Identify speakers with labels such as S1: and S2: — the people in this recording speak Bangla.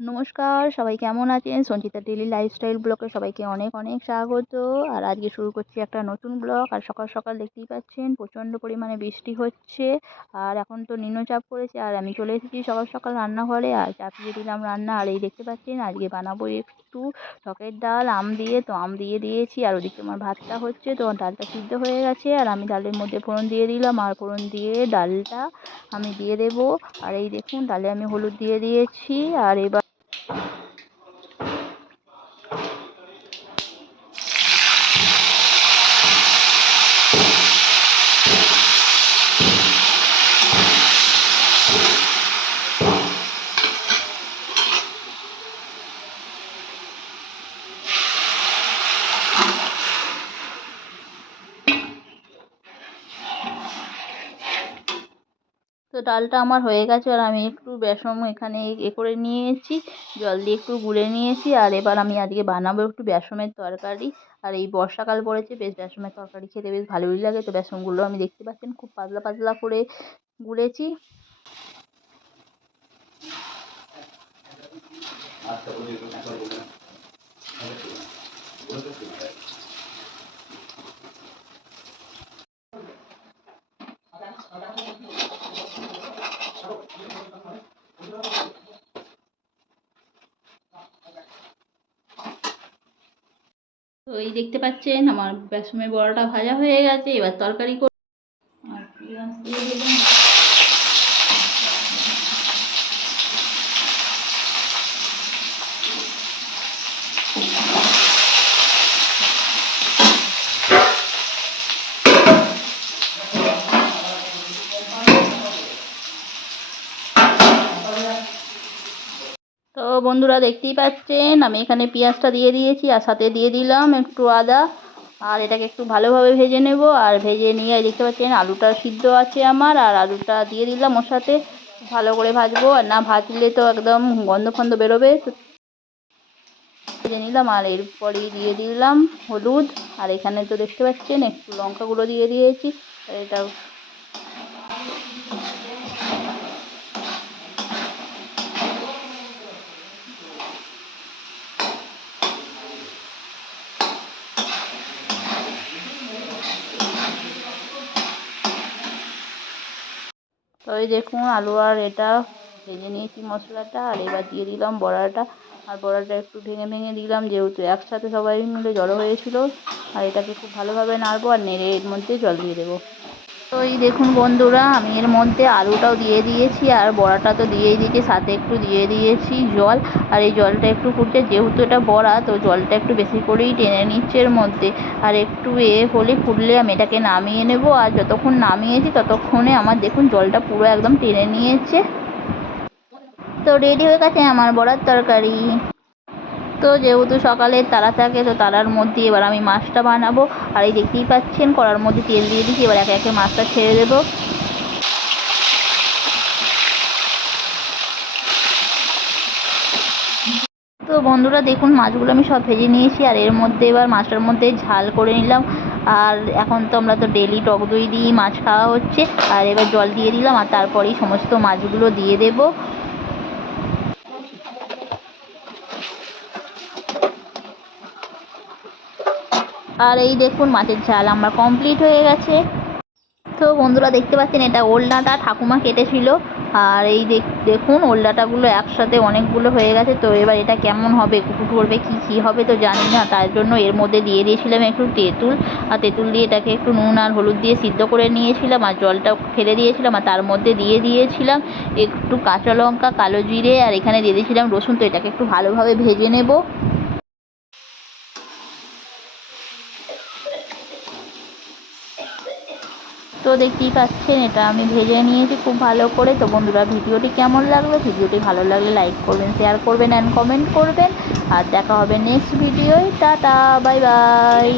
S1: নমস্কার, সবাই কেমন আছেন? সঞ্চিতা ডেলি লাইফস্টাইল ব্লগে সবাইকে অনেক অনেক স্বাগত। আর আজকে শুরু করছি একটা নতুন ব্লগ। আর সকাল সকাল দেখতেই পাচ্ছেন প্রচণ্ড পরিমাণে বৃষ্টি হচ্ছে। আর এখন তো নিম্নচাপ করেছে আর আমি চলে এসেছি সকাল সকাল রান্নাঘরে। আর চাপিয়ে দিলাম রান্না। আর এই দেখতে পাচ্ছেন আজকে বানাবো একটু টকের ডাল, আম দিয়ে। তো আম দিয়ে দিয়েছি। আর ওদিকে আমার ভাতটা হচ্ছে। তো ডালটা সিদ্ধ হয়ে গেছে। আর আমি ডালের মধ্যে ফোড়ন দিয়ে দিলাম। আর ফোড়ন দিয়ে ডালটা আমি দিয়ে দেবো। আর এই দেখুন, ডালে আমি হলুদ দিয়ে দিয়েছি। আর এবার তো ডালটা আমার হয়ে গেছে, আর আমি একটু বেসন এখানে এ করে নিয়েছি, জল দিয়ে একটু গুলে নিয়েছি, আর এবার আমি আজকে বানাবো একটু বেসনের তরকারি। আর এই বর্ষাকাল পড়েছে, বেশ বেসনের তরকারি খেতে বেশ ভালোই লাগে, তো বেসনগুলো আমি দেখতে পাচ্ছেন, খুব পাতলা পাতলা করে গুলেছি। তো এই দেখতে পাচ্ছেন আমার বেসমের বড়াটা ভাজা হয়ে গেছে এবার তরকারি কর আর পেঁয়াজ দিয়ে দিলাম তো বন্ধুরা দেখতেই পাচ্ছেন, আমি এখানে পেঁয়াজটা দিয়ে দিয়েছি আর সাথে দিয়ে দিলাম একটু আদা। আর এটাকে একটু ভালোভাবে ভেজে নেব আর ভেজে নিয়ে দেখতে পাচ্ছেন আলুটা সিদ্ধ আছে আমার আর আলুটা দিয়ে দিলাম ওর সাথে। ভালো করে ভাজবো আর না ভাজলে তো একদম গন্ধ ফন্ধ বেরোবে। ভেজে নিলাম আর এরপরেই দিয়ে দিলাম হলুদ। আর এখানে তো দেখতে পাচ্ছেন একটু লঙ্কা গুঁড়ো দিয়ে দিয়েছি। এটা এই দেখুন আলু আর এটা ভেজে নিয়েছি মশলাটা, আর এবার দিয়ে দিলাম বড়াটা। আর বড়াটা একটু ভেঙে ভেঙে দিলাম, যেহেতু একসাথে সবাই মিলে জড়ো হয়েছিল, আর এটাকে খুব ভালোভাবে নাড়বো আর নেড়ে এর মধ্যে জল দিয়ে দেবো। তো এই দেখুন বন্ধুরা, আমি এর মধ্যে আলুটাও দিয়ে দিয়েছি আর বড়াটা তো দিয়েই দিয়েছি, সাথে একটু দিয়ে দিয়েছি জল। আর এই জলটা একটু ফুটছে, যেহেতু এটা বড়া, তো জলটা একটু বেশি করেই টেনে নিচ্ছে এর মধ্যে। আর একটু এ হলে ফুটলে আমি এটাকে নামিয়ে নেব, আর যতক্ষণ নামিয়েছি ততক্ষণে আমার দেখুন জলটা পুরো একদম টেনে নিয়েছে। তো রেডি হয়ে গেছে আমার বড়ার তরকারি। তো যেহেতু সকালে তারা থাকে, তো তারার মধ্যে এবার আমি মাছটা বানাবো। আর এই দেখতেই পাচ্ছেন, কড়ার মধ্যে তেল দিয়ে দিচ্ছি, এবার একে একে মাছটা ছেড়ে দেবো। তো বন্ধুরা, দেখুন, মাছগুলো আমি সব ভেজে নিয়েছি, আর এর মধ্যে এবার মাছটার মধ্যে ঝাল করে নিলাম। আর এখন তো আমরা তো ডেলি টক দই দিয়েই মাছ খাওয়া হচ্ছে। আর এবার জল দিয়ে দিলাম, আর তারপরেই সমস্ত মাছগুলো দিয়ে দেবো। আর এই দেখুন মাছের ঝাল, আমার কমপ্লিট হয়ে গেছে। তো বন্ধুরা দেখতে পাচ্ছেন, এটা ওলনাটা ঠাকুমা কেটেছিল। আর এই দেখুন ওলনাটাগুলো একসাথে অনেকগুলো হয়ে গেছে। তো এবার এটা কেমন হবে, কুকুর করবে কী কী হবে তো জানি না। তার জন্য এর মধ্যে দিয়ে দিয়েছিলাম একটু তেঁতুল। আর তেঁতুল দিয়ে এটাকে একটু নুন আর হলুদ দিয়ে সিদ্ধ করে নিয়েছিলাম। আর জলটা ফেলে দিয়েছিলাম। আর তার মধ্যে দিয়ে দিয়েছিলাম একটু কাঁচা লঙ্কা, কালো জিরে, আর এখানে দিয়ে দিয়েছিলাম রসুন। তো এটাকে একটু ভালোভাবে ভেজে নেব। তো দেখতেই পাচ্ছেন এটা আমি ভেজে নিয়েছি খুব ভালো করে তো বন্ধুরা ভিডিওটি কেমন লাগল ভিডিওটি ভালো লাগলে লাইক করবেন শেয়ার করবেন অ্যান্ড কমেন্ট করবেন আর দেখা হবে নেক্সট ভিডিওয় টাটা বাই বাই